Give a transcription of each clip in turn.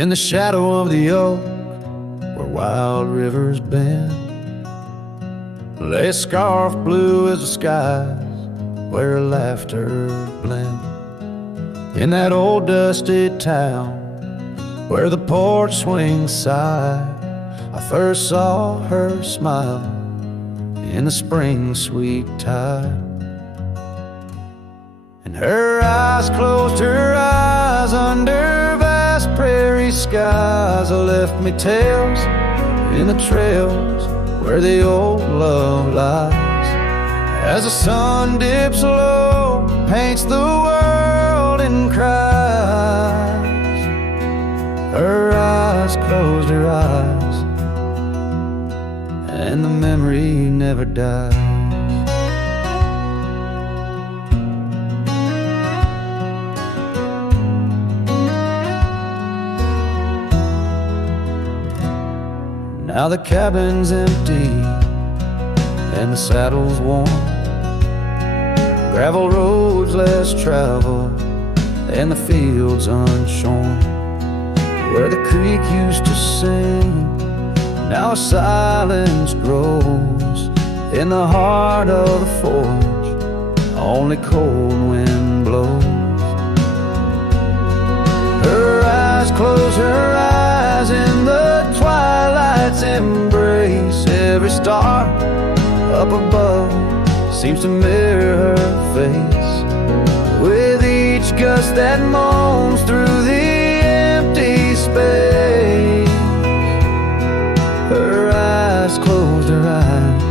in the shadow of the oak where wild rivers bend, lay a scarf blue as the skies where laughter blend. In that old dusty town where the porch swings sigh, I first saw her smile in the spring sweet tide. And her eyes closed her eyes under vast prairie skies. Left me tales in the trails where the old love lies. As the sun dips low, paints the world in cries. Her eyes closed her eyes, and the memory never dies. Now the cabin's empty and the saddle's worn, gravel roads less traveled and the fields unshorn. Where the creek used to sing, now silence grows in the heart of the forge, only cold wind blows. Her eyes close her eyes in the twilight's embrace. Every star up above seems to mirror her face, with each gust that moans through the empty space. Her eyes closed her eyes,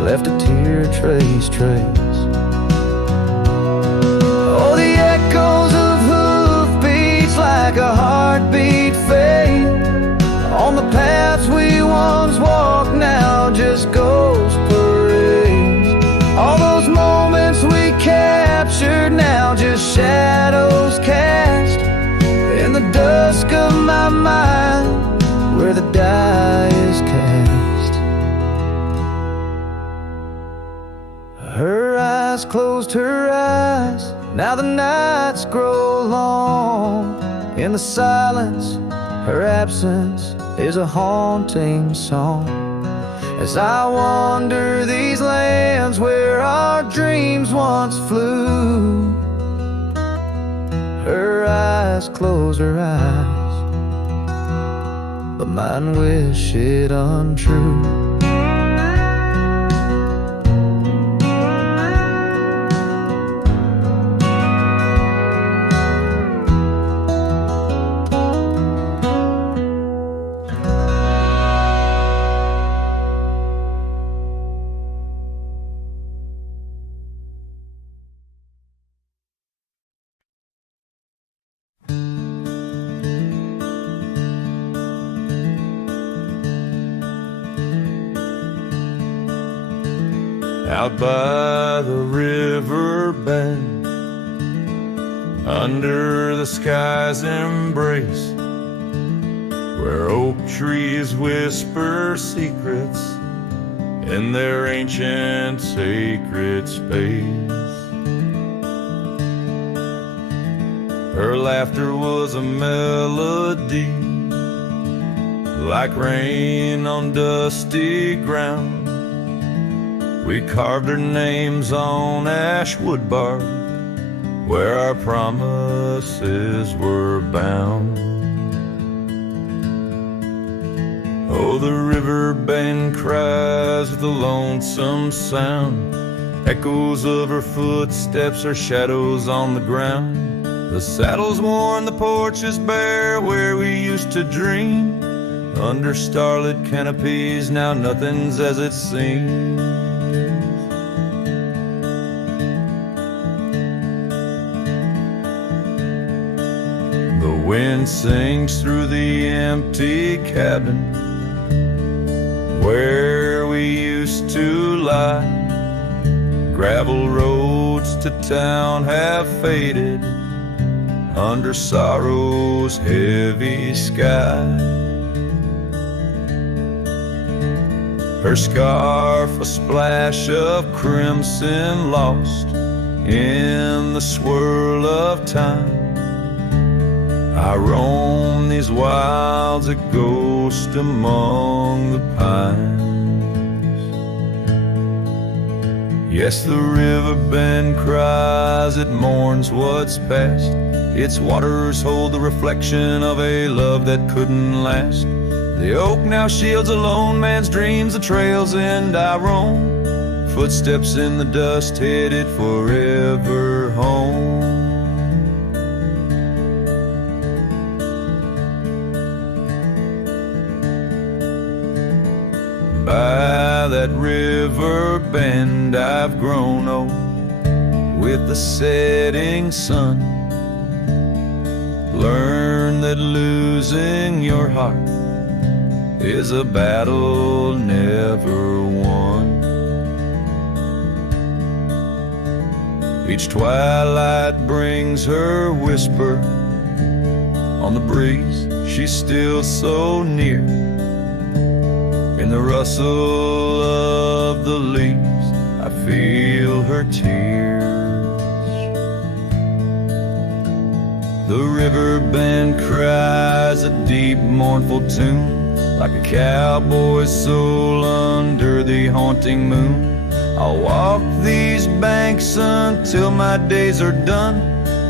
left a tear trace. Oh, the echoes of hoofbeats like a heartbeat fade on the paths we once walked, now just ghost parades. All those moments we captured, now just shadows cast in the dusk of my mind where the die is cast. Her eyes closed her eyes, now the nights grow long. In the silence, her absence is a haunting song. As I wander these lands where our dreams once flew, her eyes close her eyes, but mine wish it untrue. Out by the Riverbend, under the sky's embrace, where oak trees whisper secrets in their ancient sacred space. Her laughter was a melody, like rain on dusty ground. We carved our names on ash wood bark, where our promises were bound. Oh, the riverbend cries with a lonesome sound, echoes of her footsteps are shadows on the ground. The saddle's worn, the porch is bare, where we used to dream. Under starlit canopies, now nothing's as it seems. The wind sings through the empty cabin where we used to lie. Gravel roads to town have faded under sorrow's heavy sky. Her scarf a splash of crimson lost in the swirl of time. I roam these wilds a ghost among the pines. Yes, the riverbend cries, it mourns what's past. Its waters hold the reflection of a love that couldn't last. The oak now shields a lone man's dreams, the trail's end I roam. Footsteps in the dust headed forever home. By that river bend I've grown old with the setting sun. Learn that losing your heart is a battle never won. Each twilight brings her whisper on the breeze. She's still so near. In the rustle of the leaves, I feel her tears. The riverbend cries a deep, mournful tune, like a cowboy's soul under the haunting moon. I'll walk these banks until my days are done,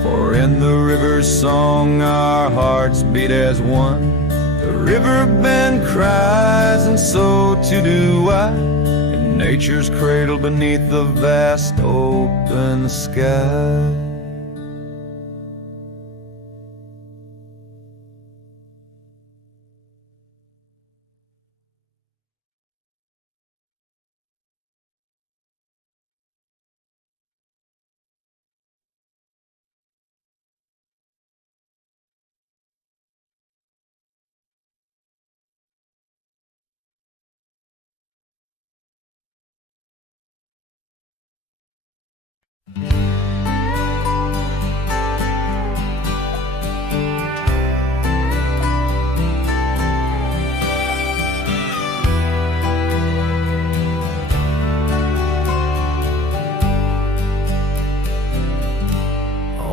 for in the river's song our hearts beat as one. The riverbend cries, and so too do I, in nature's cradle beneath the vast open sky.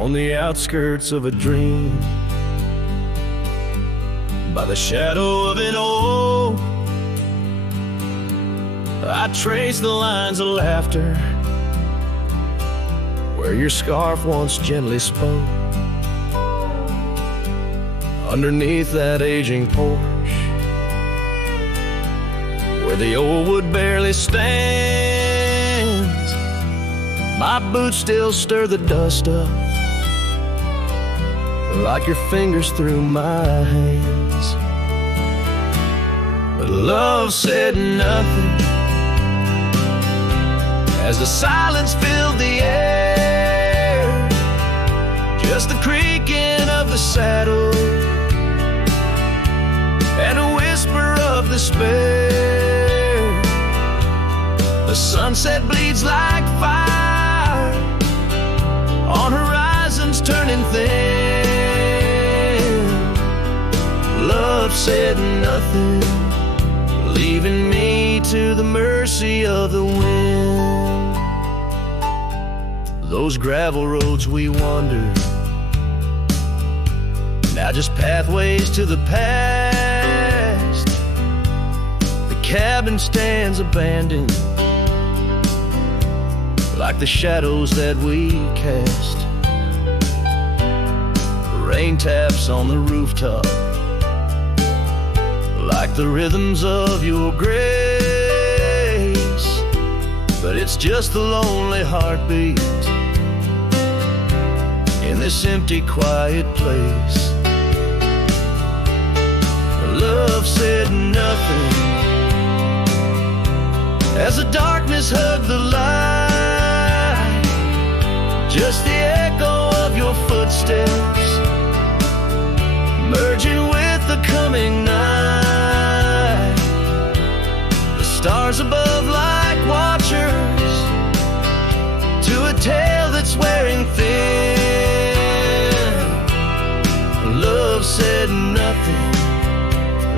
On the outskirts of a dream, by the shadow of an oak, I trace the lines of laughter where your scarf once gently spoke. Underneath that aging porch, where the old wood barely stands, my boots still stir the dust up like your fingers through my hands. But love said nothing as the silence filled the air, just the creaking of the saddle and a whisper of despair. The sunset bleeds like fire on horizons turning thin. Love said nothing, leaving me to the mercy of the wind. Those gravel roads we wandered, now just pathways to the past. The cabin stands abandoned, like the shadows that we cast. Rain taps on the rooftop, like the rhythms of your grace. But it's just a lonely heartbeat in this empty, quiet place. Love said nothing as the darkness hugged the light, just the echo of your footsteps merging with the coming night. The stars above like watchers to a tale that's wearing thin. Love said nothing,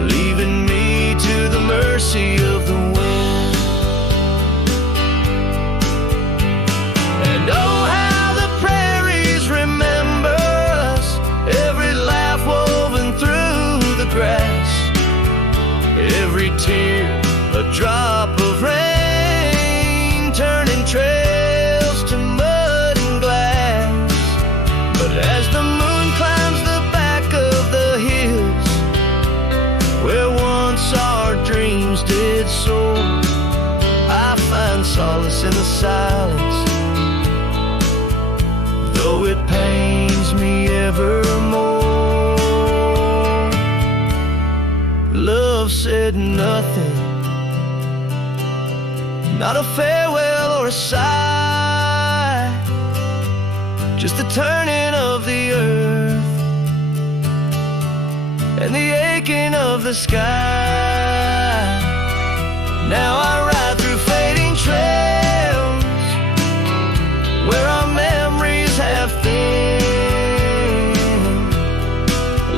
leaving me to the mercy of the wind. And oh, how the prairies remember us, every laugh tear, a drop of rain, turning trails to mud and glass. But as the moon climbs the back of the hills, where once our dreams did soar, I find solace in the silence, though it pains me evermore. Love said nothing, not a farewell or a sigh, just the turning of the earth and the aching of the sky. Now I ride through fading trails where our memories have thinned.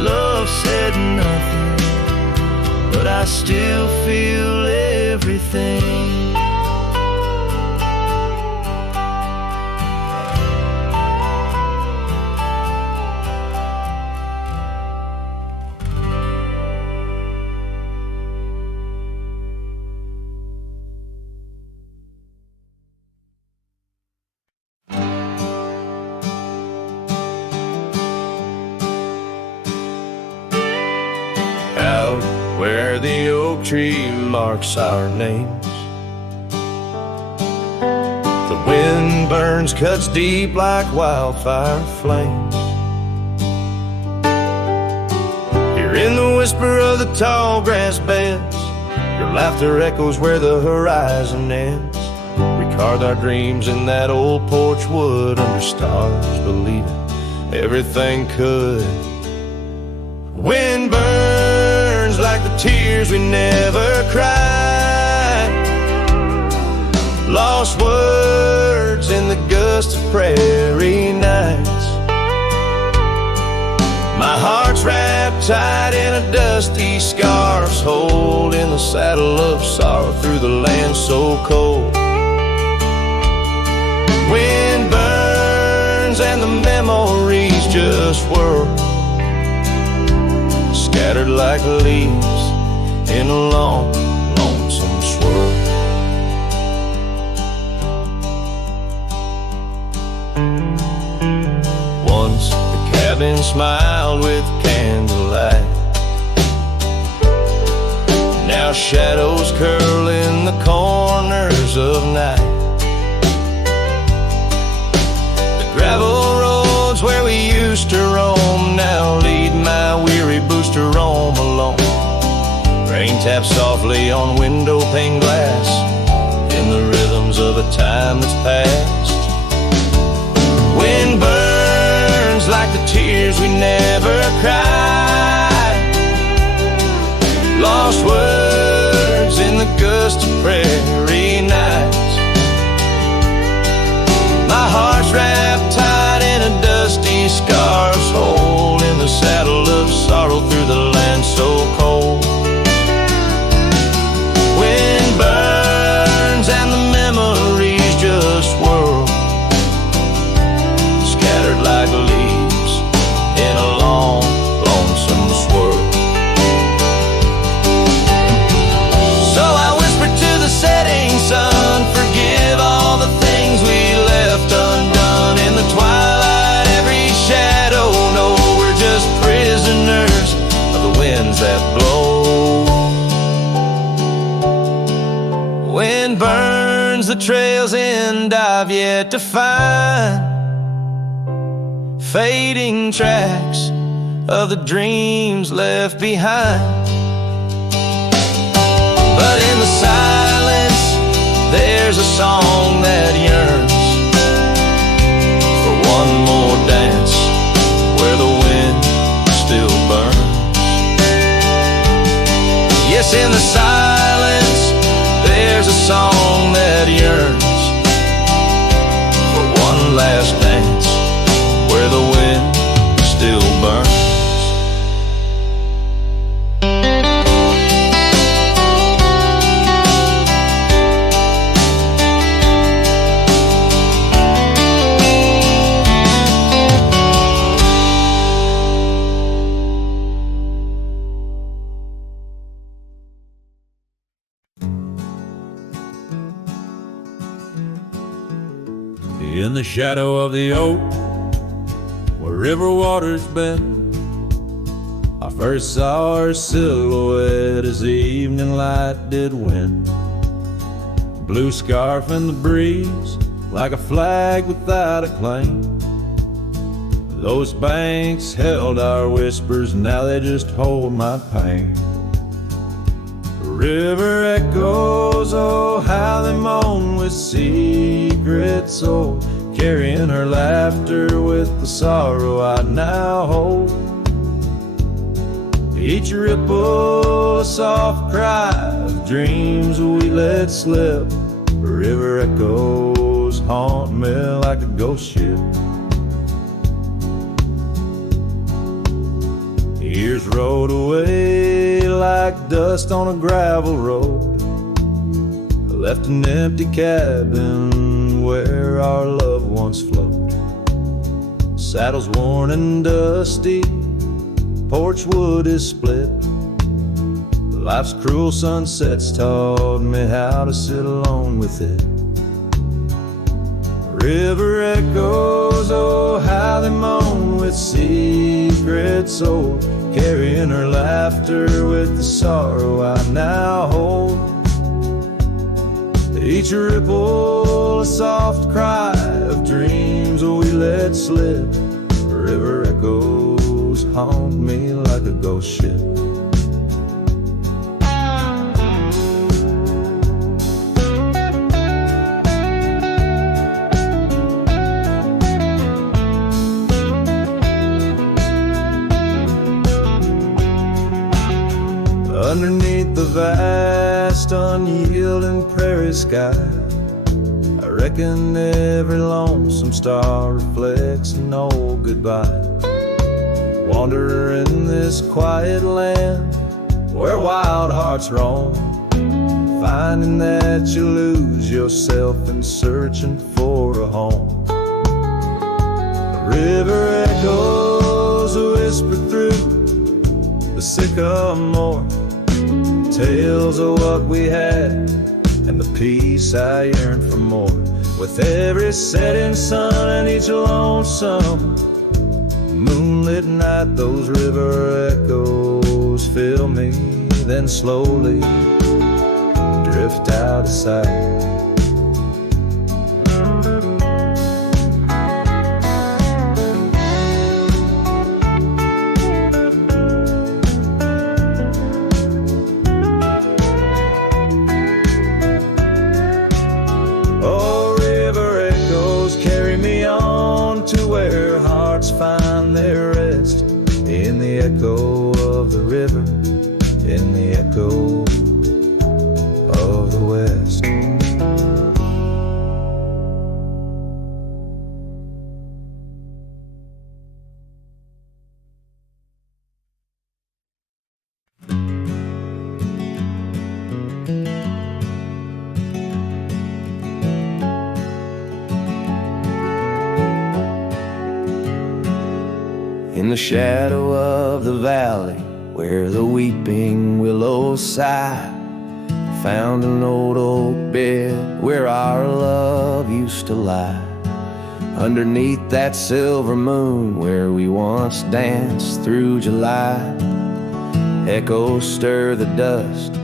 Love said nothing, but I still feel everything. Out where the oak tree marks our names, the wind burns, cuts deep like wildfire flames. Here in the whisper of the tall grass beds, your laughter echoes where the horizon ends. We carved our dreams in that old porch wood under stars, believing everything could. Wind burns like the tears we never cried, lost words in the gust of prairie nights. My heart's wrapped tight in a dusty scarf's hold, in the saddle of sorrow through the land so cold. Wind burns and the memories just whirl, scattered like leaves in a long, lonesome swirl. Once the cabin smiled with candlelight, now shadows curl in the corners of night. The gravel roads where we used to roam now lead my weary booster home alone. Rain taps softly on window pane glass in the rhythms of a time that's past. Wind burns like the tears we never cried, lost words in the gust of prairie nights. My heart's wrapped tight in a dusty scarf's hole, in the saddle of sorrow through the land so cold. Wind burns and the memories just whirl, scattered like leaves in a long, lonesome swirl. So I whisper to the setting sun, forgive all the things we left undone in the twilight, every shadow. No, we're just prisoners of the winds that blow. Wind burns the trails end I've yet to find, fading tracks of the dreams left behind. But in the silence there's a song that yearns for one more dance where the wind still burns. Yes, in the silence there's a song that yearns for one last dance where the wind still burns. In the shadow of the oak, where river waters bend, I first saw her silhouette as the evening light did win. Blue scarf in the breeze, like a flag without a claim. Those banks held our whispers, now they just hold my pain. The river echoes, oh how they moan with secrets old, carrying her laughter with the sorrow I now hold. Each ripple a soft cry of dreams we let slip. The river echoes haunt me like a ghost ship. Years rolled away like dust on a gravel road. I left an empty cabin where our loved ones float. Saddles worn and dusty, porch wood is split. Life's cruel sunsets taught me how to sit alone with it. River echoes, oh how they moan with secrets old, carrying her laughter with the sorrow I now hold. Each ripple a soft cry of dreams we let slip. River echoes haunt me like a ghost ship. Underneath the vast, unyielding prairie sky, I reckon every lonesome star reflects an old goodbye. Wander in this quiet land where wild hearts roam, finding that you lose yourself in searching for a home. The river echoes whisper through the sycamore, tales of what we had and the peace I yearn for more. With every setting sun and each lonesome moonlit night, those river echoes fill me, then slowly drift out of sight. Find their rest in the echo of the river, in the echo of the West. In the shadow of the valley where the weeping willows sigh, found an old oak bed where our love used to lie. Underneath that silver moon where we once danced through July, echoes stir the dust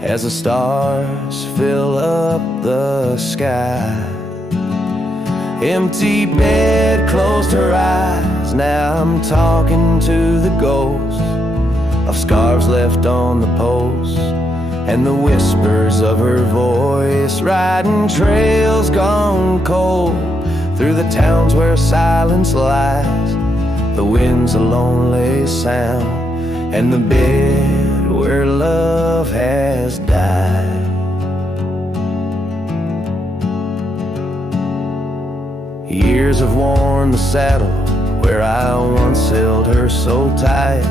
as the stars fill up the sky. Empty bed closed her eyes, now I'm talking to the ghosts of scarves left on the posts and the whispers of her voice, riding trails gone cold through the towns where silence lies. The wind's a lonely sound and the bed where love has died. Years have worn the saddle where I once held her so tight.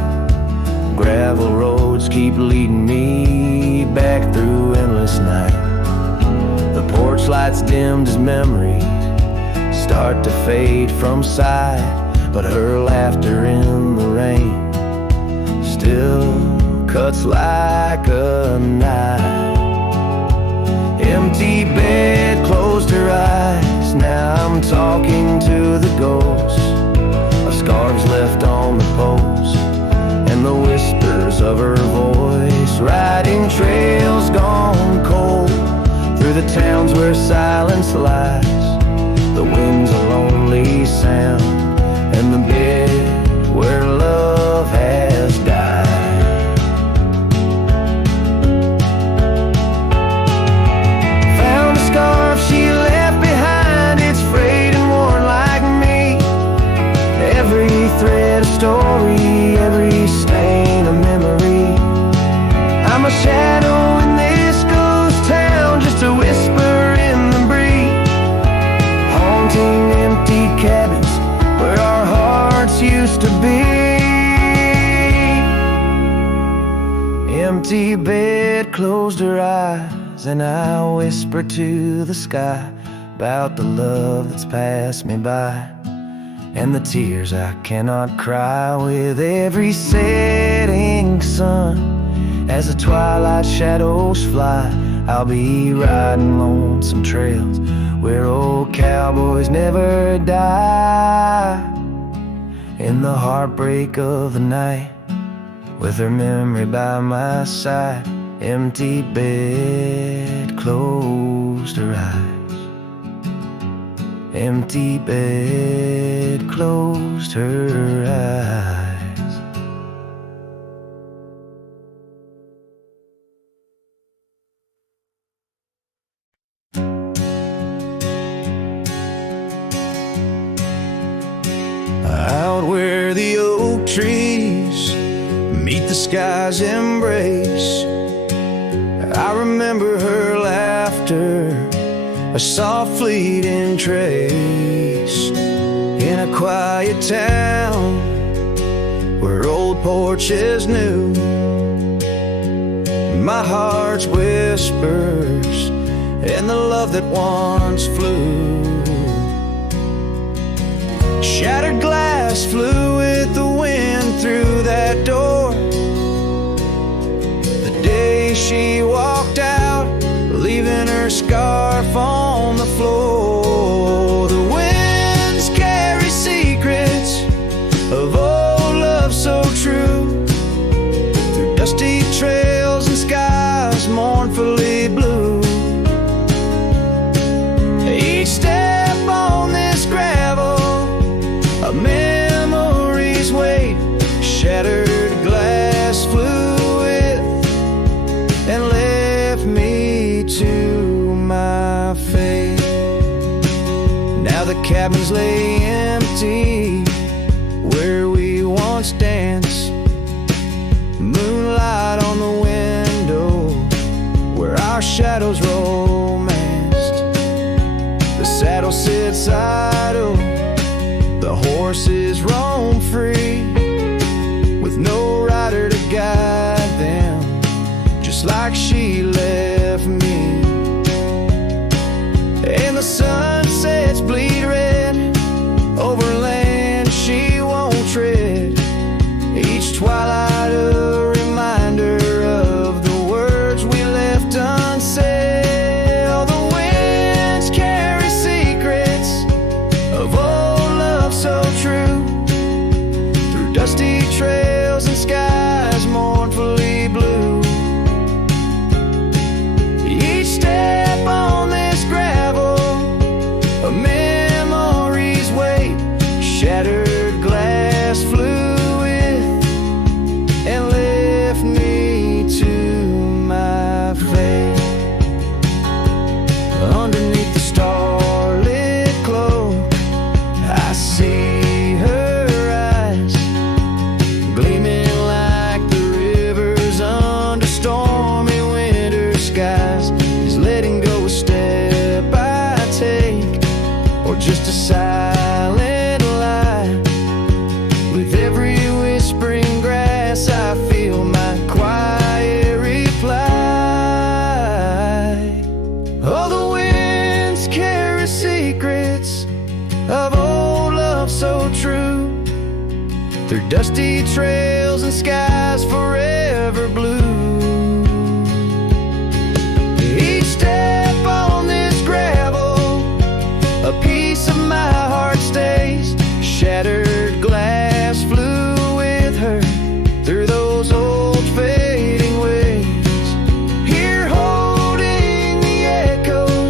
Gravel roads keep leading me back through endless night. The porch lights dimmed as memories start to fade from sight, but her laughter in the rain still cuts like a knife. Empty bed closed her eyes, now I'm talking the towns where silence lies. The wind's a lonely sound, and the bed where love has died. Found a scarf she left behind, it's frayed and worn like me. Every thread a story, every stain a memory. I'm a shadow in this ghost town, just a whisper in the breeze. Haunting empty cabins where our hearts used to be. Empty bed closed her eyes, and I whisper to the sky about the love that's passed me by, and the tears I cannot cry with every setting sun. As the twilight shadows fly, I'll be riding lonesome trails where old cowboys never die. In the heartbreak of the night, with her memory by my side, empty bed closed her eyes. Empty bed closed her eyes. Out where the oak trees meet the sky's embrace, I remember her laughter, a soft fleeting trace. In a quiet town where old porches knew my heart's whispers and the love that once flew. Shattered glass flew with the wind through that door. The day she walked out, leaving her scarf on the floor. The winds carry secrets of old love so true, through dusty trails and skies mournfully blue. Each step on this gravel, a memory's weight, shattered glass flew with and left me to my fate. Now the cabins lay empty where we once danced, moonlight on the window where our shadows romanced. The saddle sits idle, the horses roam free, with no rider to guide them, just like she left me. And the sunsets bleed red over land she won't tread. Each twilight a reminder of the words we left unsaid. All the winds carry secrets of old love so true, through dusty trails and skies mournfully blue. Each step on this gravel, a memory's weight, shattered glass flew with and left me to my fate. Underneath the starlit cloak, I see her eyes, gleaming like the rivers under stormy winter skies. Is letting go a step I take, or just a silent lie? With every whispering grass I feel my quiet reply. Oh, the winds carry secrets of old love so true, through dusty trails and skies forever blue. Each step on this gravel, a piece of my heart stays. Shattered glass flew with her through those old fading ways. Here holding the echo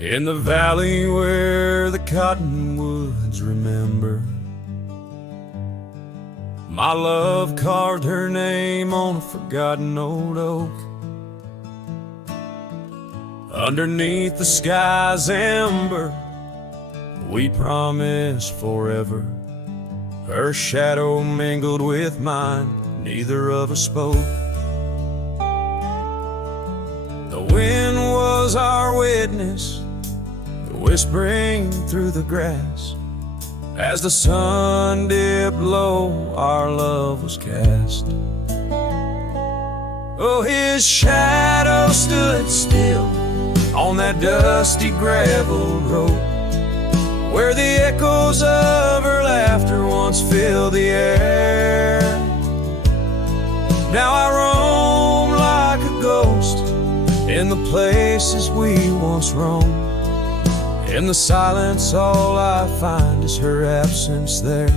In the valley where the cottonwoods remember, my love carved her name on a forgotten old oak. Underneath the sky's ember, we promised forever. Her shadow mingled with mine, neither of us spoke. The wind was our witness, whispering through the grass. As the sun dipped low, our love was cast. Oh, his shadow stood still on that dusty gravel road, where the echoes of her laughter once filled the air. Now I roam like a ghost in the places we once roamed. In the silence, all I find is her absence there.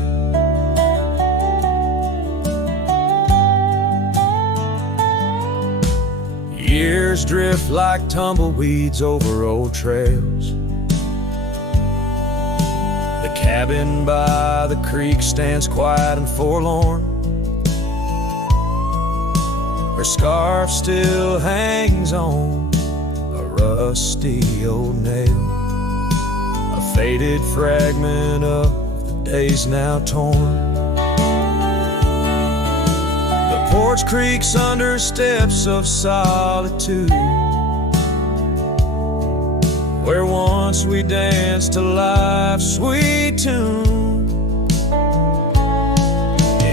Years drift like tumbleweeds over old trails. The cabin by the creek stands quiet and forlorn. Her scarf still hangs on a rusty old nail, a faded fragment of the days now torn. The porch creaks under steps of solitude, where once we danced to life's sweet tune.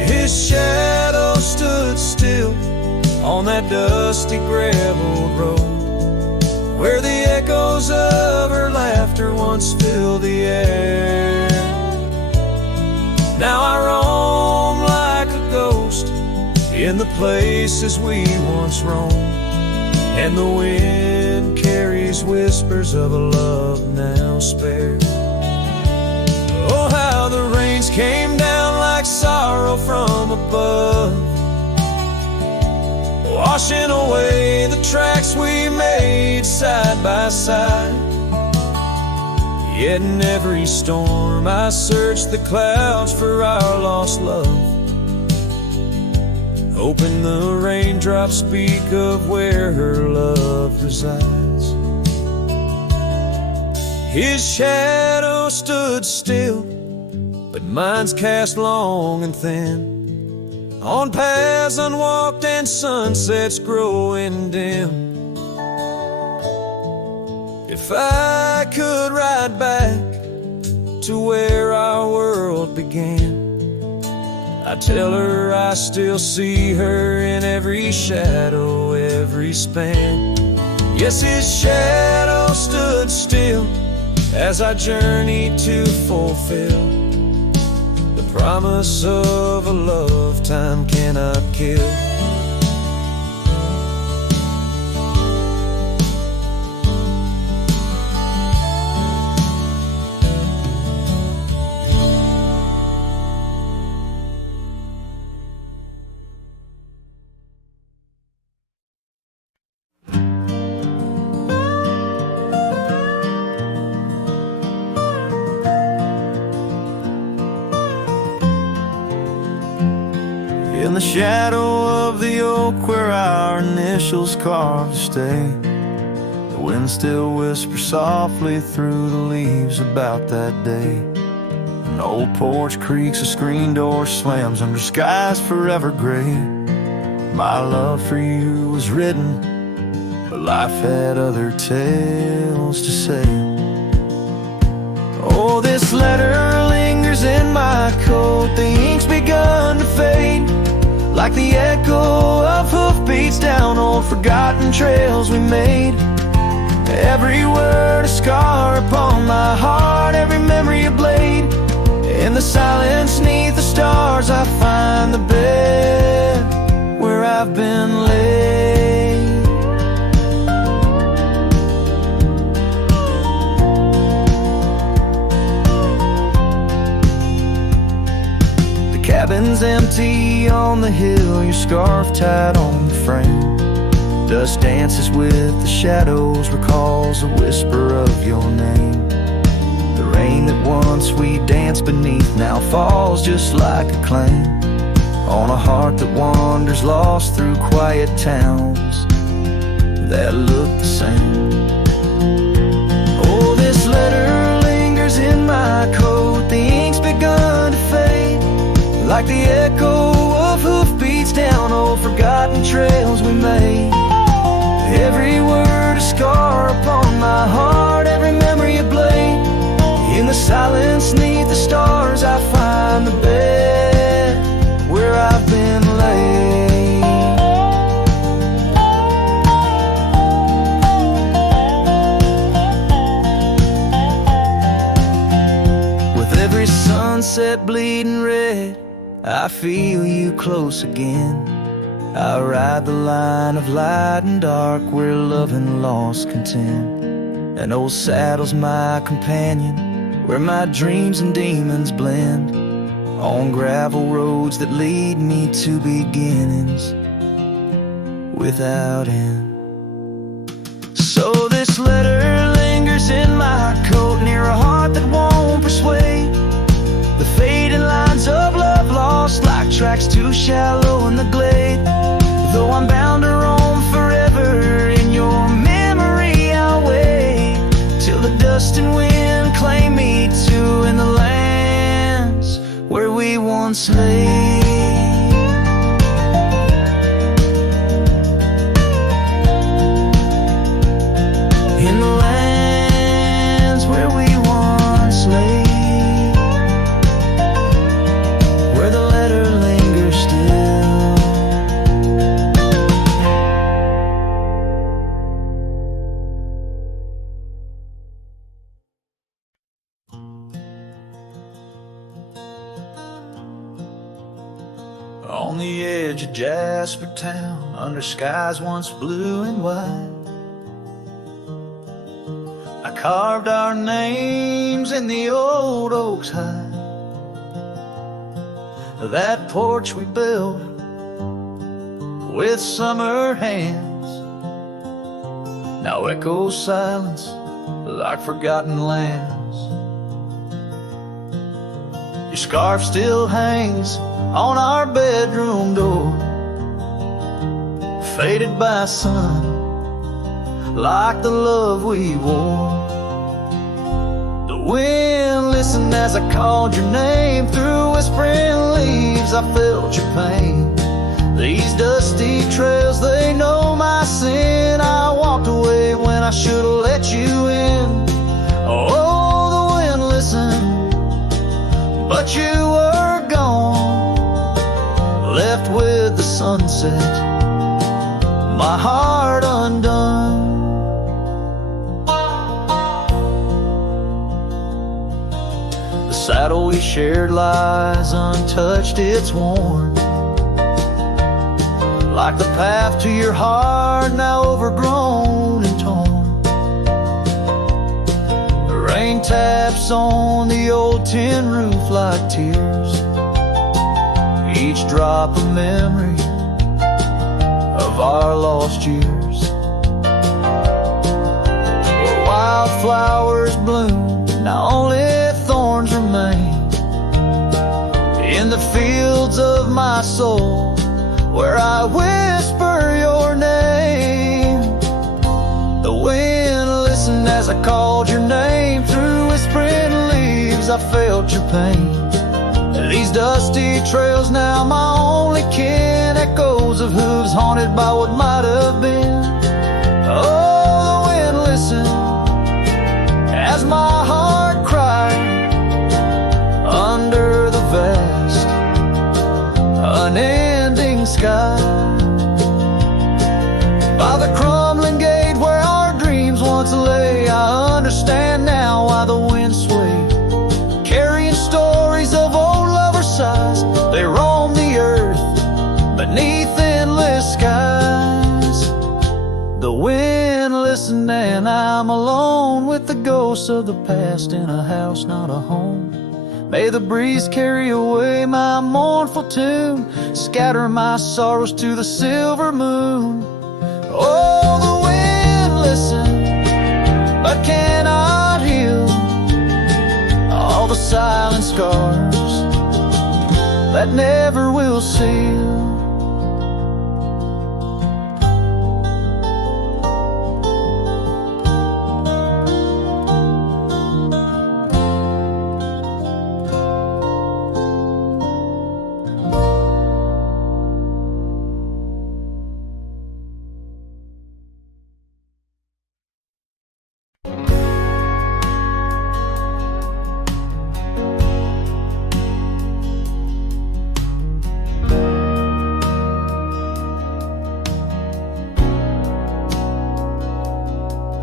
His shadow stood still on that dusty gravel road, where the echoes of her laughter once filled the air. Now I roam like a ghost in the places we once roamed, and the wind carries whispers of a love now spared. Oh, how the rains came down like sorrow from above, washing away the tracks we made side by side. Yet in every storm I search the clouds for our lost love, hoping the raindrops speak of where her love resides. His shadow stood still, but mine's cast long and thin, on paths unwalked and sunsets growing dim. If I could ride back to where our world began, I'd tell her I still see her in every shadow, every span. Yes, his shadow stood still as I journeyed to fulfill the promise of a love time cannot kill. In the shadow of the oak where our initials carved to stay, the wind still whispers softly through the leaves about that day. An old porch creaks, a screen door slams under skies forever gray. My love for you was written, but life had other tales to say. Oh, this letter lingers in my coat, the ink's begun to fade, like the echo of hoofbeats down old forgotten trails we made. Every word a scar upon my heart, every memory a blade. In the silence neath the stars I find the bed where I've been laid. The cabin's empty on the hill, your scarf tied on the frame. Dust dances with the shadows, recalls a whisper of your name. The rain that once we danced beneath now falls just like a claim on a heart that wanders lost through quiet towns that look the same. Oh, this letter lingers in my coat, the ink's begun to fade, like the echo of hoofbeats down old forgotten trails we made. Every word a scar upon my heart, every memory a blade. In the silence neath the stars I find the bed where I've been laid. With every sunset bleeding red, I feel you close again. I ride the line of light and dark where love and loss contend. An old saddle's my companion, where my dreams and demons blend, on gravel roads that lead me to beginnings without end. So this letter lingers in my coat, near a heart that won't persuade. The fading lines of love lost like tracks too shallow in the glade. Though I'm bound to roam forever in your memory, I'll wait till the dust and wind claim me too in the lands where we once lay. In the lands where we once lay, where the letter lingers still. On the edge of Jasper Town, under skies once blue and white, I carved our names in the old oak's hide. That porch we built with summer hands now echoes silence like forgotten lands. Your scarf still hangs on our bedroom door, faded by sun like the love we wore. The wind listened as I called your name, through whispering leaves I felt your pain. These dusty trails, they know my sin. I walked away when I should have let you in. Oh, the wind listened, but you were gone, left with the sunset, my heart undone. The saddle we shared lies untouched, it's worn, like the path to your heart, now overgrown and torn. The rain taps on the old tin roof like tears, each drop a memory of our lost years. Where wildflowers bloom, now only thorns remain. In the fields of my soul, where I whisper your name. The wind listened as I called your name, through whispering leaves I felt your pain. These dusty trails now my only kin, echoes of hooves haunted by what might have been. Oh, the wind listened as my heart cried under the vast, unending sky. By the crumbling gate where our dreams once lay, I understand now why the wind swayed, carrying stories of old lover sighs. They roam the earth beneath endless skies. The wind listened and I'm alone with the ghosts of the past in a house, not a home. May the breeze carry away my mournful tune, scatter my sorrows to the silver moon. Oh, that never will seal.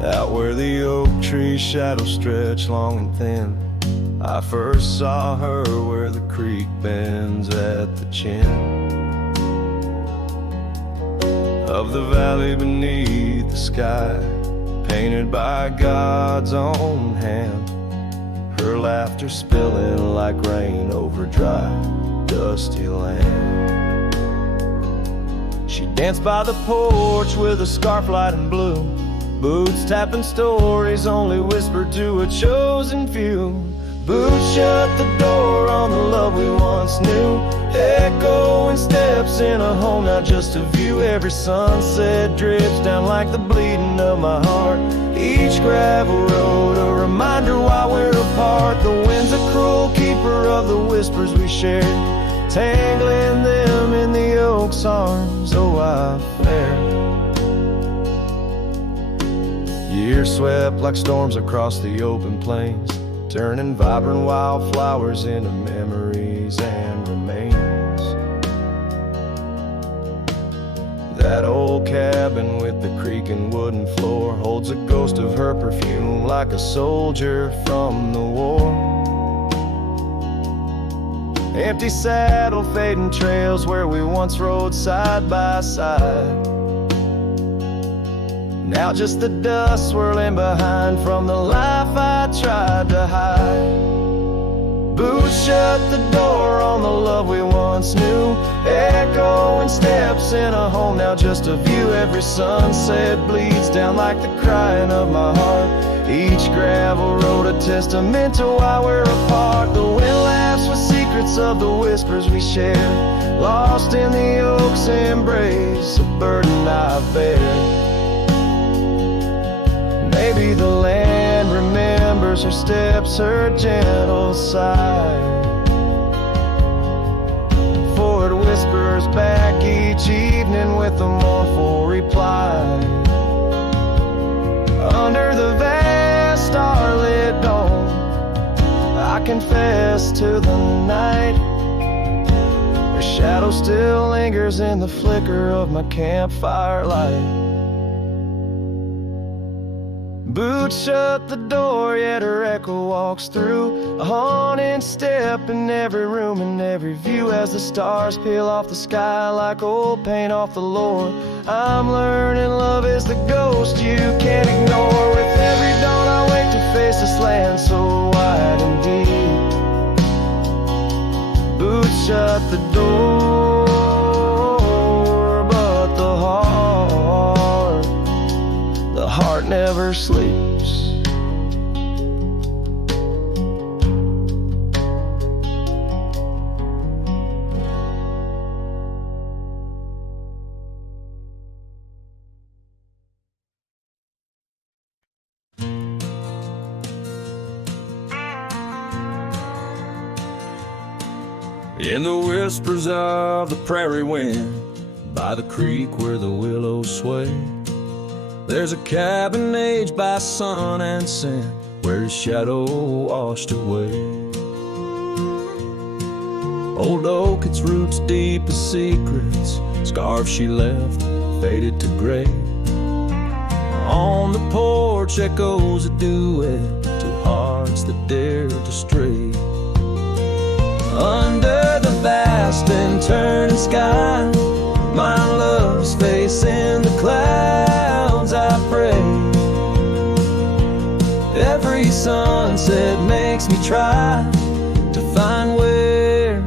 Out where the oak tree shadows stretch long and thin, I first saw her where the creek bends at the chin of the valley beneath the sky, painted by God's own hand. Her laughter spilling like rain over dry, dusty land. She danced by the porch with a scarf light and blue, boots tapping stories only whispered to a chosen few. Boots shut the door on the love we once knew, echoing steps in a home, not just a view. Every sunset drips down like the bleeding of my heart. Each gravel road a reminder why we're apart. The wind's a cruel keeper of the whispers we shared, tangling them in the oak's arms. Oh, I fared. Years swept like storms across the open plains, turning vibrant wildflowers into memories and remains. That old cabin with the creaking wooden floor holds a ghost of her perfume like a soldier from the war. Empty saddle, fading trails where we once rode side by side. Now just the dust swirling behind from the life I tried to hide. Boots shut the door on the love we once knew, echoing steps in a home, now just a view. Every sunset bleeds down like the crying of my heart. Each gravel road a testament to why we're apart. The wind laughs with secrets of the whispers we share, lost in the oak's embrace, a burden I bear. Maybe the land remembers her steps, her gentle sigh, for it whispers back each evening with a mournful reply. Under the vast starlit dome, I confess to the night, her shadow still lingers in the flicker of my campfire light. Boots shut the door, yet her echo walks through, a haunting step in every room and every view. As the stars peel off the sky like old paint off the lore, I'm learning love is the ghost you can't ignore. With every dawn I wake to face this land so wide and deep. Boots shut the door, but the heart never sleeps. In the whispers of the prairie wind, by the creek where the willows sway, there's a cabin aged by sun and sand, where his shadow washed away. Old oak, its roots deep as secrets, scarves she left faded to gray. On the porch echoes a duet to hearts that dared to stray. Under the vast and turning sky, my love's face in the clouds, I pray. Every sunset makes me try to find where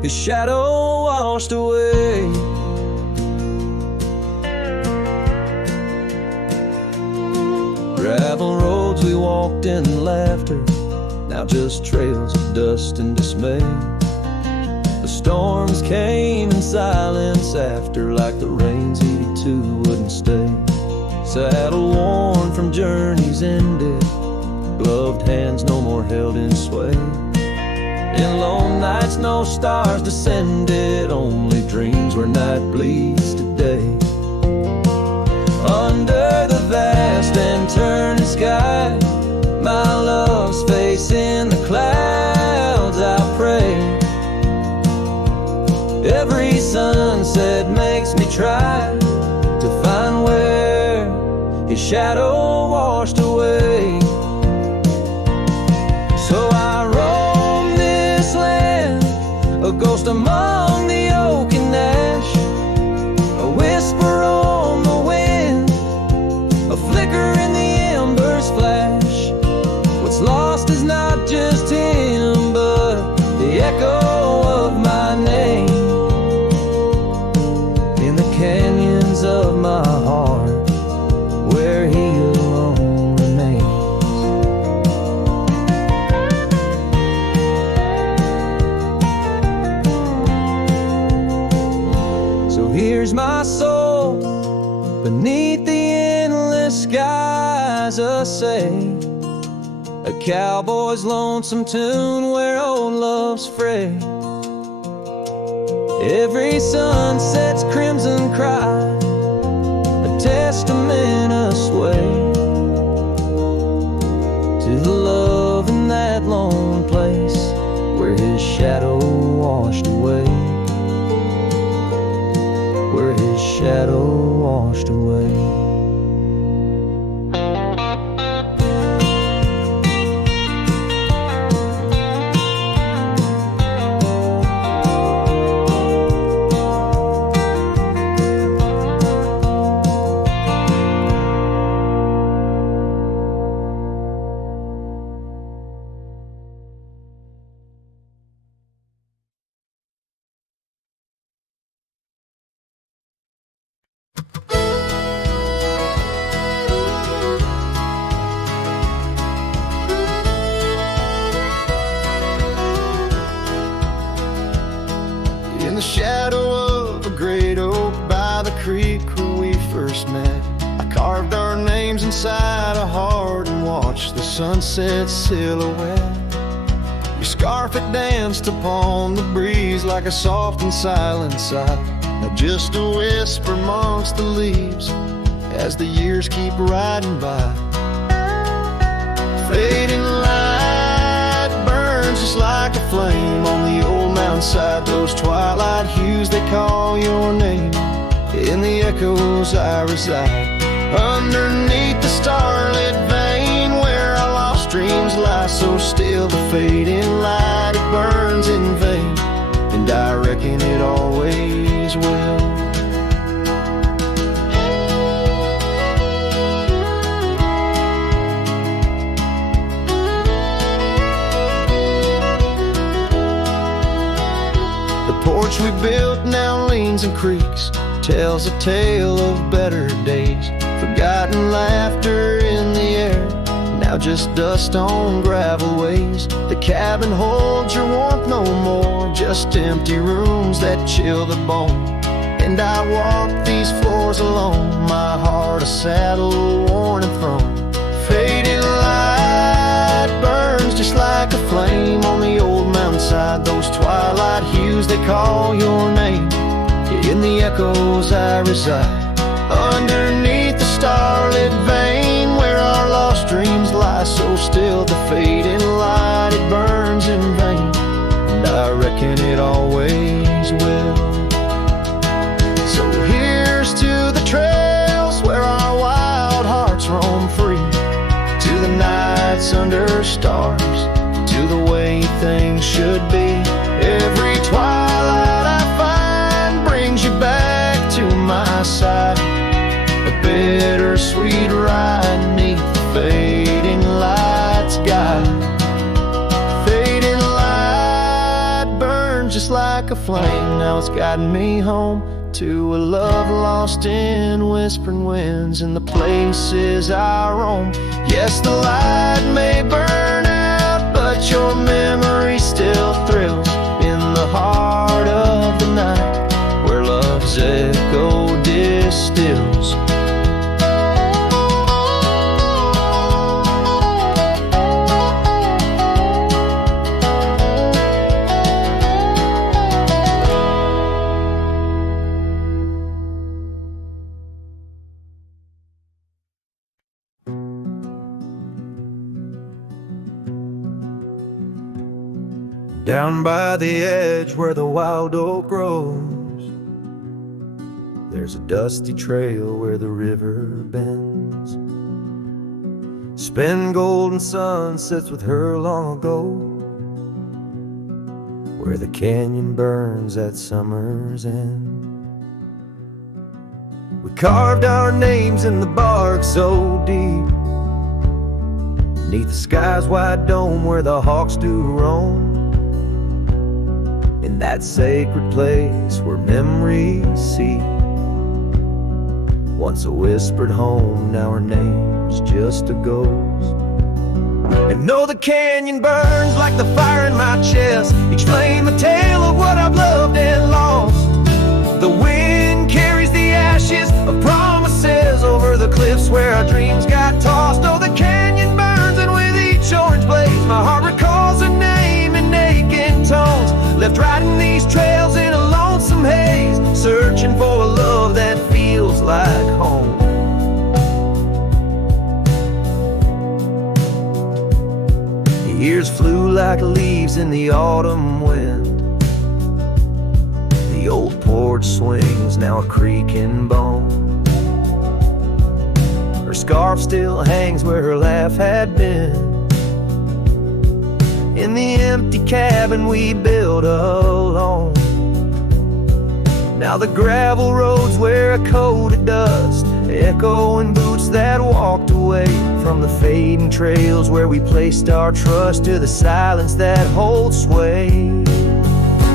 his shadow washed away. Gravel roads we walked in laughter, now just trails of dust and dismay. The storms came in silence after, like the rains he too wouldn't stay. Saddle worn from journeys ended, gloved hands no more held in sway. In lone nights no stars descended, only dreams where night bleeds today. Under the vast and turning sky, my love's face in the clouds, I pray. Every sunset makes me try to find where his shadow washed away. So I roam this land, a ghost among the oak and ash, a whisper on the wind, a flicker in the embers flash. What's lost is not just him, but the echo of my name in the canyons of my heart, where he alone remains. So here's my soul beneath the endless skies, a say, a cowboy's lonesome tune where old love's fray. Every sunset's crimson cry, a testament, a sway to the love in that lone place where his shadow washed away, where his shadow washed away. In the shadow of a great oak by the creek where we first met, I carved our names inside a heart and watched the sunset silhouette. Your scarf had danced upon the breeze like a soft and silent sigh, now just a whisper amongst the leaves as the years keep riding by. Fading light burns just like a flame on the old mountainside, those twilight hues they call your name. In the echoes I reside, underneath the starlit vein where our lost dreams lie so still. The fading light, it burns in vain, and I reckon it always will. The porch we built now leans and creaks, tells a tale of better days. Forgotten laughter in the air, now just dust on gravel ways. The cabin holds your warmth no more, just empty rooms that chill the bone. And I walk these floors alone, my heart a saddle worn and thrown. Fading light burns just like a flame on the old mountainside, those twilight hues they call your name. In the echoes I reside, underneath the starlit vein where our lost dreams lie so still. The fading light, it burns in vain, and I reckon it always will. So here's to the trails where our wild hearts roam free, to the nights under stars, to the way things should be. Every twilight I find brings you back to my side, a bittersweet ride neath the fading light's guide. Fading light burns just like a flame, now it's guiding me home to a love lost in whispering winds in the places I roam. Yes, the light may burn out, but your memory still thrills in the heart of Down by the edge where the wild oak grows, there's a dusty trail where the river bends. Spend golden sunsets with her long ago, where the canyon burns at summer's end. We carved our names in the bark so deep, beneath the sky's wide dome where the hawks do roam. In that sacred place where memories seep, once a whispered home, now her name's just a ghost. And know the canyon burns like the fire in my chest, each flame a tale of what I've loved and lost. The wind carries the ashes of promises over the cliffs where our dreams got tossed. Oh, the canyon burns, and with each orange blaze my heart recalls a name in aching tones, left riding these trails in a lonesome haze, searching for a love that feels like home. The years flew like leaves in the autumn wind. The old porch swings, now a creaking bone. Her scarf still hangs where her laugh had been, in the empty cabin we built alone. Now the gravel roads wear a coat of dust, echoing boots that walked away from the fading trails where we placed our trust, to the silence that holds sway.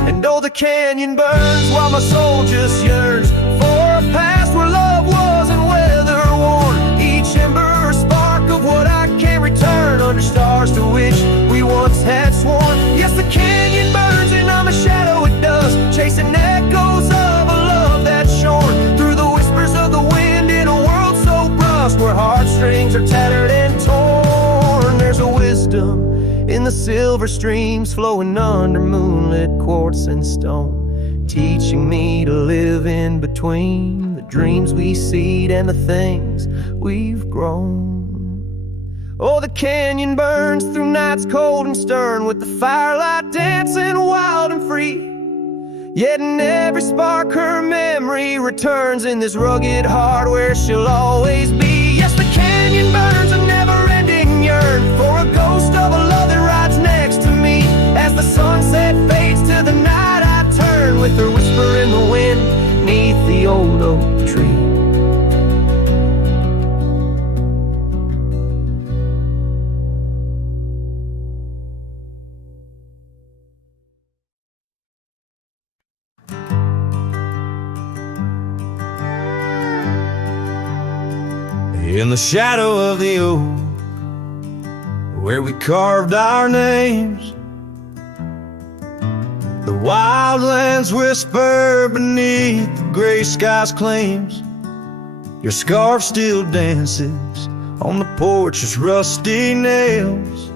And oh, the canyon burns while my soul just yearns for a past where love wasn't weather worn, each ember a spark of what I can return, under stars to which we once had sworn. Yes, the canyon burns and I'm a shadow it does, chasing echoes of a love that's shorn through the whispers of the wind in a world so brusque where heartstrings are tattered and torn. There's a wisdom in the silver streams flowing under moonlit quartz and stone, teaching me to live in between the dreams we seed and the things we've grown. Oh, the canyon burns through nights cold and stern, with the firelight dancing wild and free. Yet in every spark her memory returns, in this rugged heart where she'll always be. Yes, the canyon burns a never-ending yearn for a ghost of a love that rides next to me. As the sunset fades to the night I turn, with her whisper in the wind neath the old oak tree. In the shadow of the oak, where we carved our names, the wildlands whisper beneath the gray sky's claims. Your scarf still dances on the porch's rusty nails.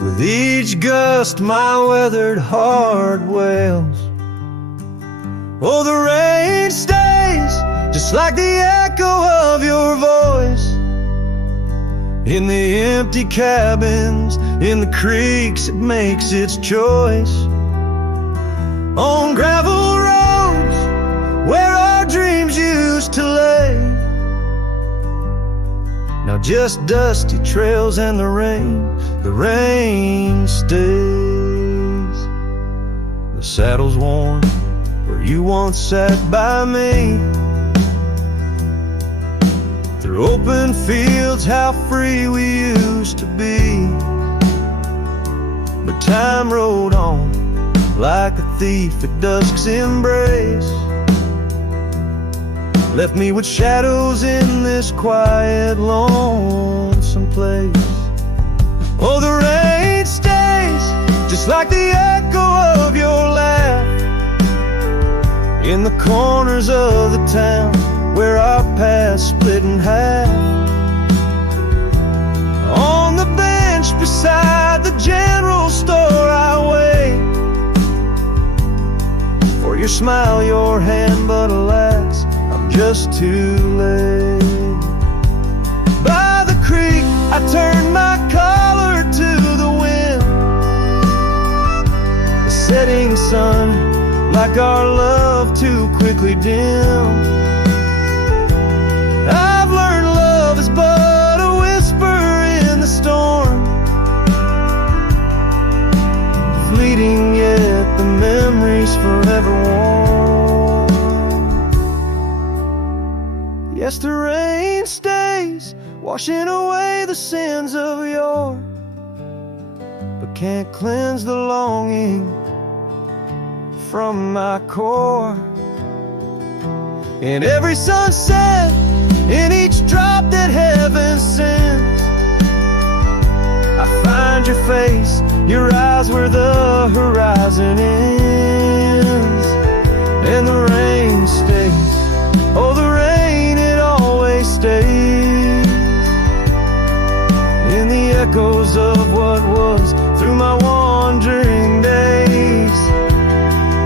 With each gust my weathered heart wails. Oh, the rain stays just like the echo of your voice in the empty cabins, in the creeks it makes its choice. On gravel roads where our dreams used to lay, now just dusty trails and the rain stays. The saddle's worn where you once sat by me, through open fields how free we used to be. But time rode on like a thief at dusk's embrace, left me with shadows in this quiet, lonesome place. Oh, the rain stays just like the echo of your laugh in the corners of the town where our paths split in half. On the bench beside the general store I wait for your smile, your hand, but alas, I'm just too late. By the creek I turned my collar to the wind, setting sun, like our love too quickly dim. I've learned love is but a whisper in the storm, fleeting yet the memories forever warm. Yes, the rain stays, washing away the sins of yore, but can't cleanse the longing from my core. In every sunset, in each drop that heaven sends, I find your face, your eyes where the horizon ends. And the rain stays, oh the rain, it always stays, in the echoes of what was through my wandering days,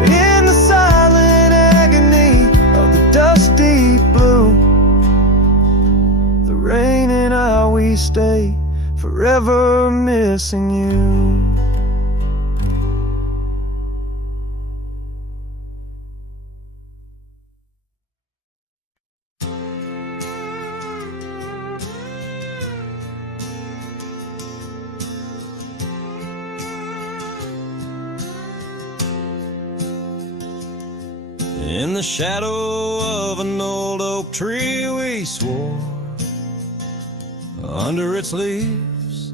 in the silent agony of the dusty blue. The rain and I, we stay forever missing you. In the shadow of an old oak tree we swore, under its leaves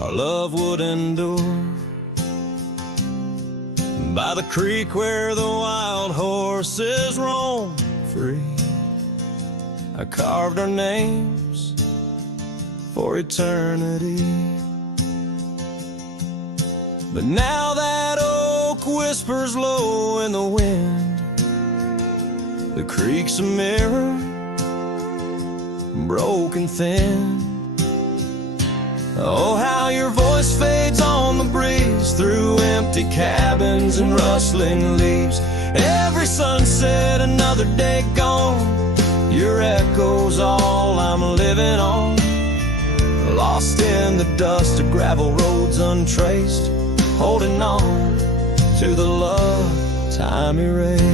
our love would endure. By the creek where the wild horses roam free, I carved our names for eternity. But now that oak whispers low in the wind, the creek's a mirror, broken thin. Oh, how your voice fades on the breeze through empty cabins and rustling leaves. Every sunset, another day gone, your echo's all I'm living on. Lost in the dust of gravel roads untraced, holding on to the love time erased.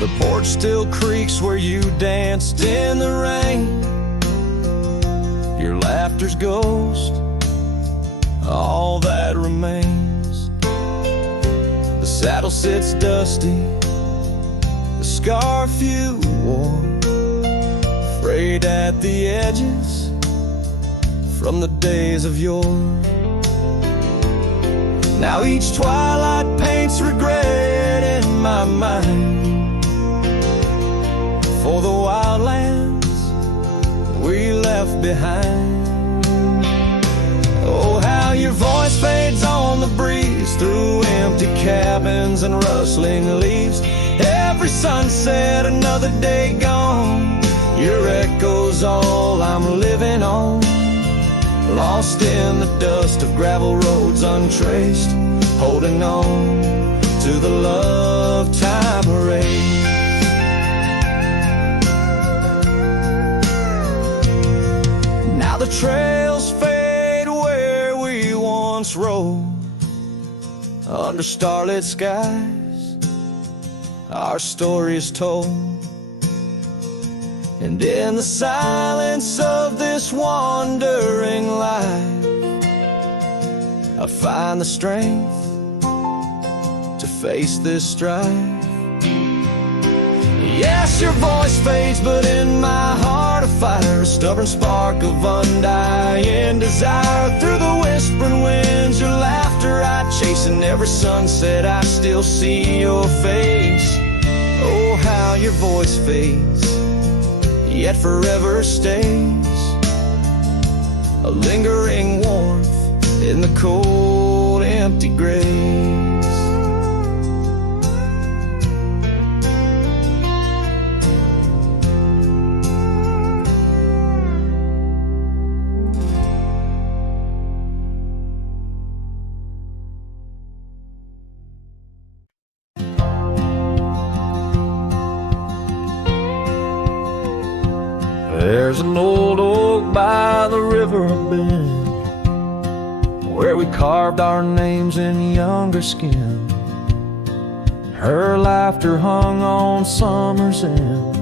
The porch still creaks where you danced in the rain. Your laughter's ghost, all that remains. The saddle sits dusty, the scarf you wore, frayed at the edges from the days of yore. Now each twilight paints regret in my mind for the wild lands we left behind. Oh, how your voice fades on the breeze through empty cabins and rustling leaves. Every sunset, another day gone, your echo's all I'm living on. Lost in the dust of gravel roads untraced, holding on to the love time erased. Now the trails fade where we once rode, under starlit skies our story is told. And in the silence of this wandering life, I find the strength to face this strife. Yes, your voice fades, but in my heart a fire, a stubborn spark of undying desire. Through the whispering winds, your laughter I chase, and every sunset I still see your face. Oh, how your voice fades, yet forever stays, a lingering warmth in the cold, empty graves. There's an old oak by the river Riverbend, where we carved our names in younger skin. Her laughter hung on summer's end,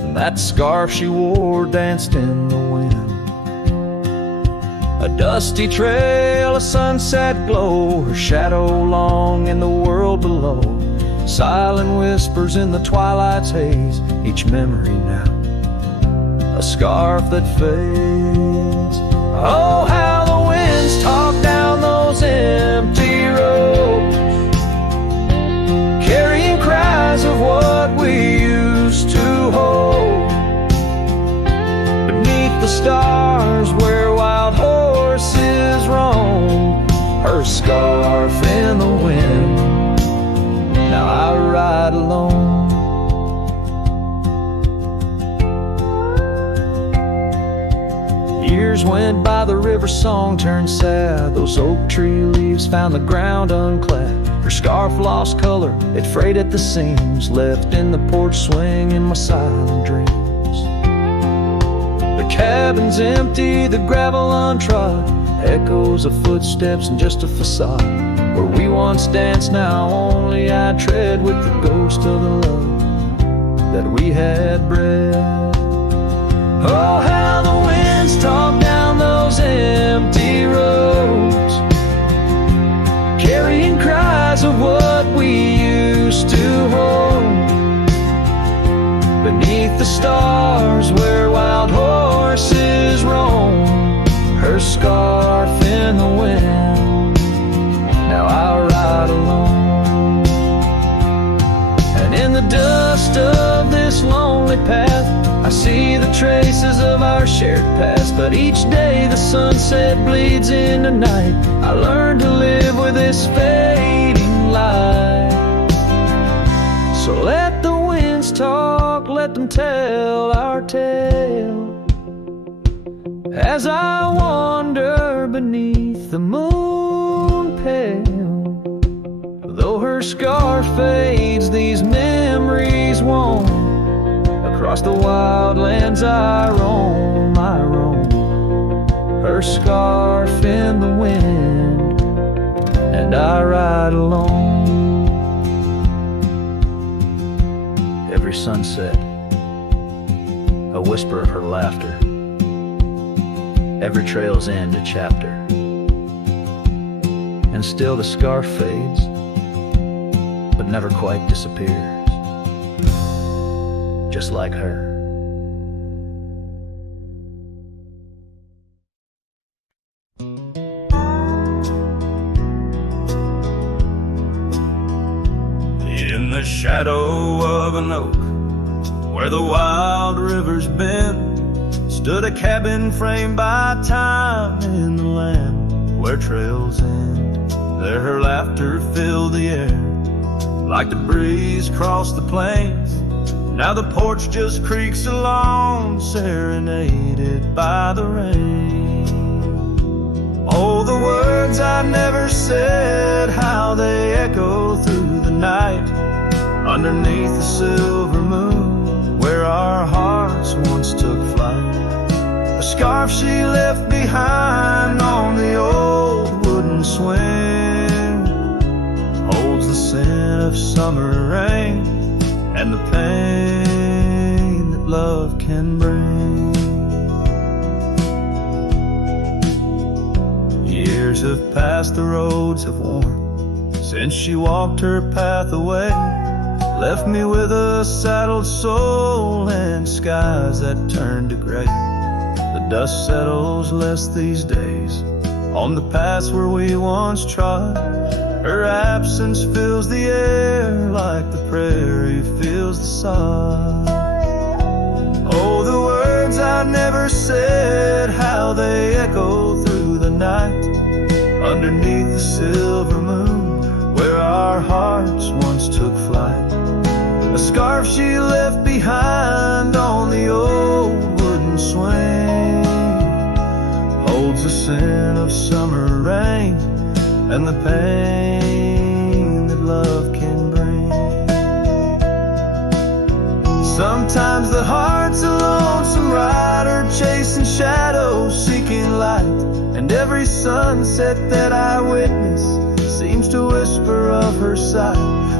and that scarf she wore danced in the wind. A dusty trail, a sunset glow, her shadow long in the world below. Silent whispers in the twilight's haze, each memory now a scarf that fades. Oh, how the winds talk down those empty roads, carrying cries of what we used to hold. Beneath the stars where wild horses roam, her scarf in the wind, now I ride alone. Years went by, the river song turned sad. Those oak tree leaves found the ground unclad. Her scarf lost color, it frayed at the seams, left in the porch swing in my silent dreams. The cabin's empty, the gravel untrod, echoes of footsteps and just a facade. Where we once danced, now only I tread with the ghost of the love that we had bred. Oh, how the winds talk down those empty roads, carrying cries of what we used to hold. Beneath the stars where wild horses roam, her scarf in the wind, now I ride alone. And in the dust of this lonely path, I see the traces of our shared past. But each day the sunset bleeds into night, I learn to live with this fading light. So let the winds talk, let them tell our tale, as I wander beneath the moon pale. Though her scarf fades, these memories won't. Across the wild lands I roam, her scarf in the wind, and I ride alone. Every sunset, a whisper of her laughter, every trail's end a chapter. And still the scarf fades, but never quite disappears, just like her. In the shadow of an oak, where the wild river's bend, stood a cabin framed by time in the land where trails end. There her laughter filled the air, like the breeze crossed the plains. Now the porch just creaks along, serenaded by the rain. Oh, the words I never said, how they echo through the night, underneath the silver moon, where our hearts once took flight. The scarf she left behind on the old wooden swing holds the scent of summer rain and the pain that love can bring. Years have passed, the roads have worn since she walked her path away, left me with a saddled soul and skies that turn to gray. The dust settles less these days on the paths where we once trod. Her absence fills the air like the prairie fills the sod. Oh, the words I never said, how they echo through the night, underneath the silver moon, where our hearts once took flight. A scarf she left behind on the old wooden swing holds the scent of summer rain and the pain that love can bring. Sometimes the heart's a lonesome rider chasing shadows shadows seeking light, and every sunset that I witness seems to whisper of her sight.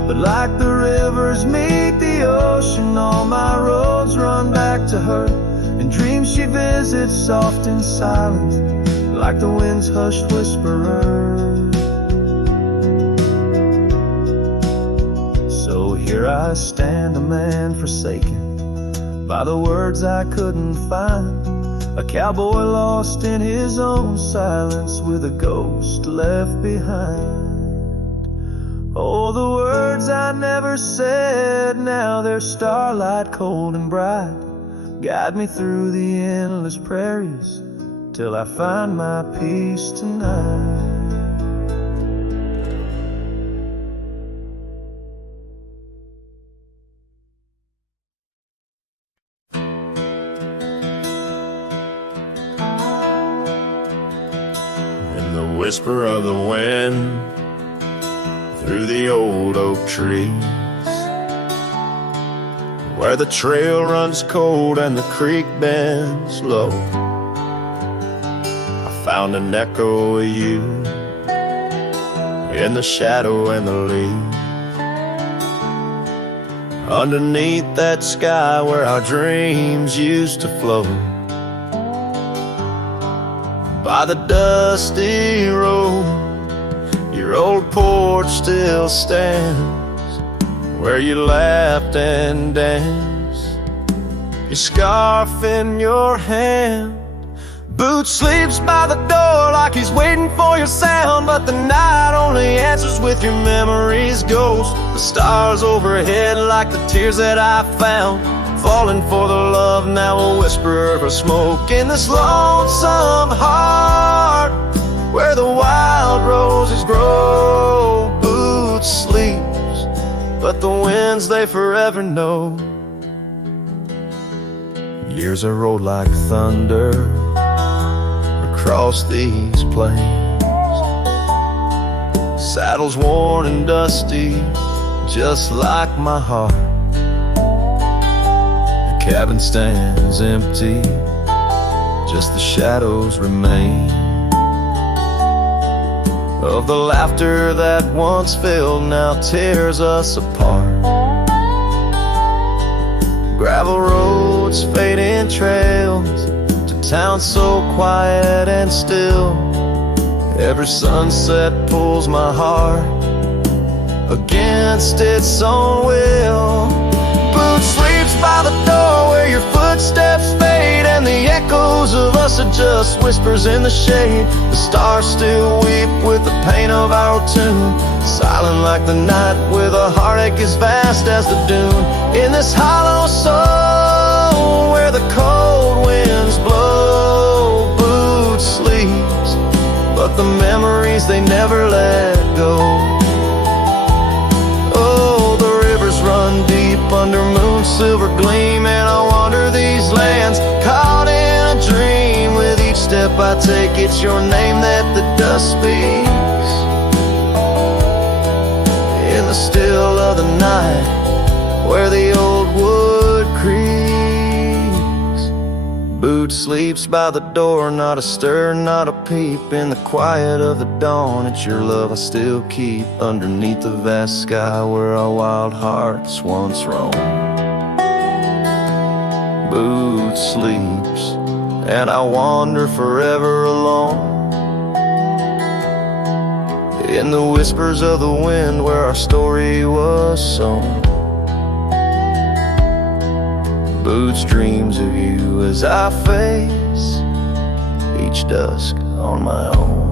But like the rivers meet the ocean, all my roads run back to her. In dreams she visits soft and silent, like the wind's hushed whisperer. So here I stand, a man forsaken by the words I couldn't find, a cowboy lost in his own silence with a ghost left behind. Oh, the words I never said, now they're starlight cold and bright, guide me through the endless prairies till I find my peace tonight. In the whisper of the wind through the old oak trees, where the trail runs cold and the creek bends low, I found an echo of you in the shadow and the leaves, underneath that sky where our dreams used to float. By the dusty road, your old porch still stands, where you laughed and danced, your scarf in your hand. Boots sleeps by the door like he's waiting for your sound, but the night only answers with your memory's ghost. The stars overhead like the tears that I found, falling for the love, now a whisper of smoke in this lonesome heart, where the wild roses grow. Boots sleeps, but the winds they forever know. Years are rolled like thunder across these plains, saddles worn and dusty, just like my heart. The cabin stands empty, just the shadows remain of the laughter that once filled, now tears us apart. Gravel roads, fading trails, to towns so quiet and still. Every sunset pulls my heart against its own will. Boots sleeps by the door where your footsteps fade, and the echoes of us are just whispers in the shade. The stars still weep with the pain of our tune, silent like the night with a heartache as vast as the dune. In this hollow soul where the cold winds blow, Boots sleeps, but the memories they never let go. Oh, the rivers run deep under moon's silver gleam, and I wander these lands caught in a dream. With each step I take, it's your name that the dust speaks. In the still of the night, where the old wood creaks, Boots sleeps by the door, not a stir, not a peep. In the quiet of the dawn, it's your love I still keep, underneath the vast sky where our wild hearts once roamed. Boots sleeps, and I wander forever alone, in the whispers of the wind where our story was sown. Boots dreams of you as I face each dusk on my own.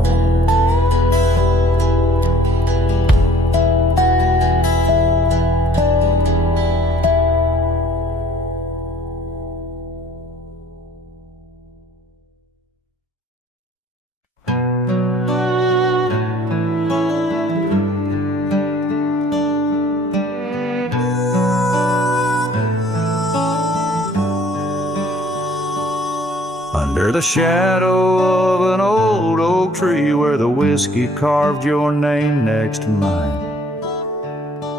Under the shadow of an old oak tree where the whiskey carved your name next to mine,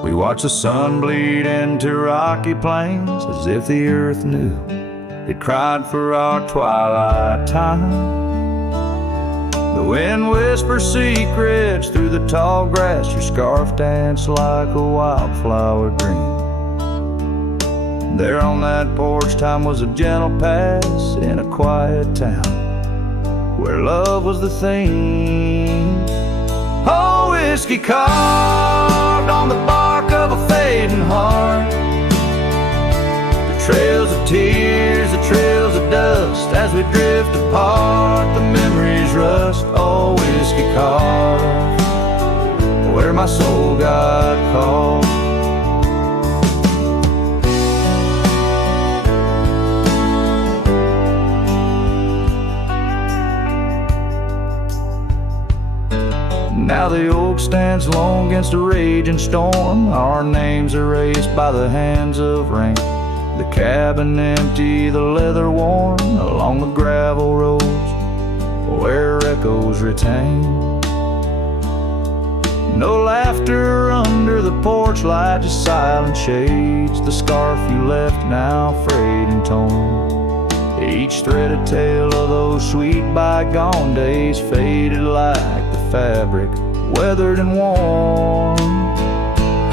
we watched the sun bleed into rocky plains as if the earth knew It cried for our twilight time. The wind whispers secrets through the tall grass. Your scarf danced like a wildflower dream. There on that porch, time was a gentle pass in a quiet town where love was the theme. Oh, whiskey carved on the bark of a fading heart. The trails of tears, the trails of dust. As we drift apart, the memories rust. Oh, whiskey carved where my soul got caught. Now the oak stands lone against a raging storm, our names erased by the hands of rain. The cabin empty, the leather worn, along the gravel roads where echoes retain. No laughter under the porch light, just silent shades. The scarf you left now frayed and torn, each thread a tale of those sweet bygone days, faded like the fabric, weathered and worn.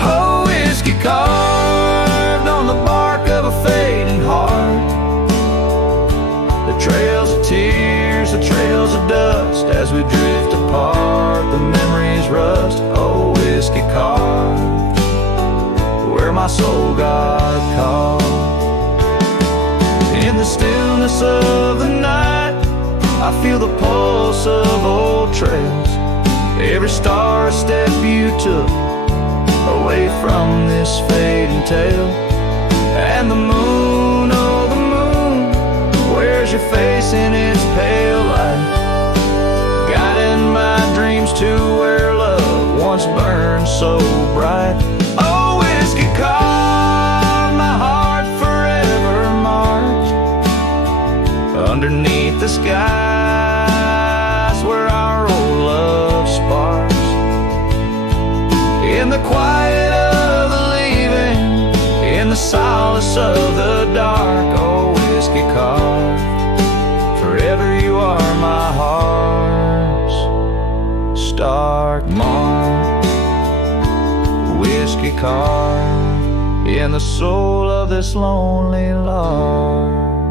Oh, whiskey carved on the bark of a fading heart. The trails of tears, the trails of dust. As we drift apart, the memories rust. Oh, whiskey carved where my soul got caught. In the stillness of the night, I feel the pulse of old trails. Every star a step you took away from this fading tale. And the moon, oh the moon, wears your face in its pale light, guiding my dreams to where love once burned so bright. Oh, whiskey carved my heart forever marked underneath the skies where our old love sparks. In the quiet of the leaving, in the solace of the dark. Oh, whiskey carved, forever you are my heart's stark mark. Whiskey carved in the soul of this lonely lark.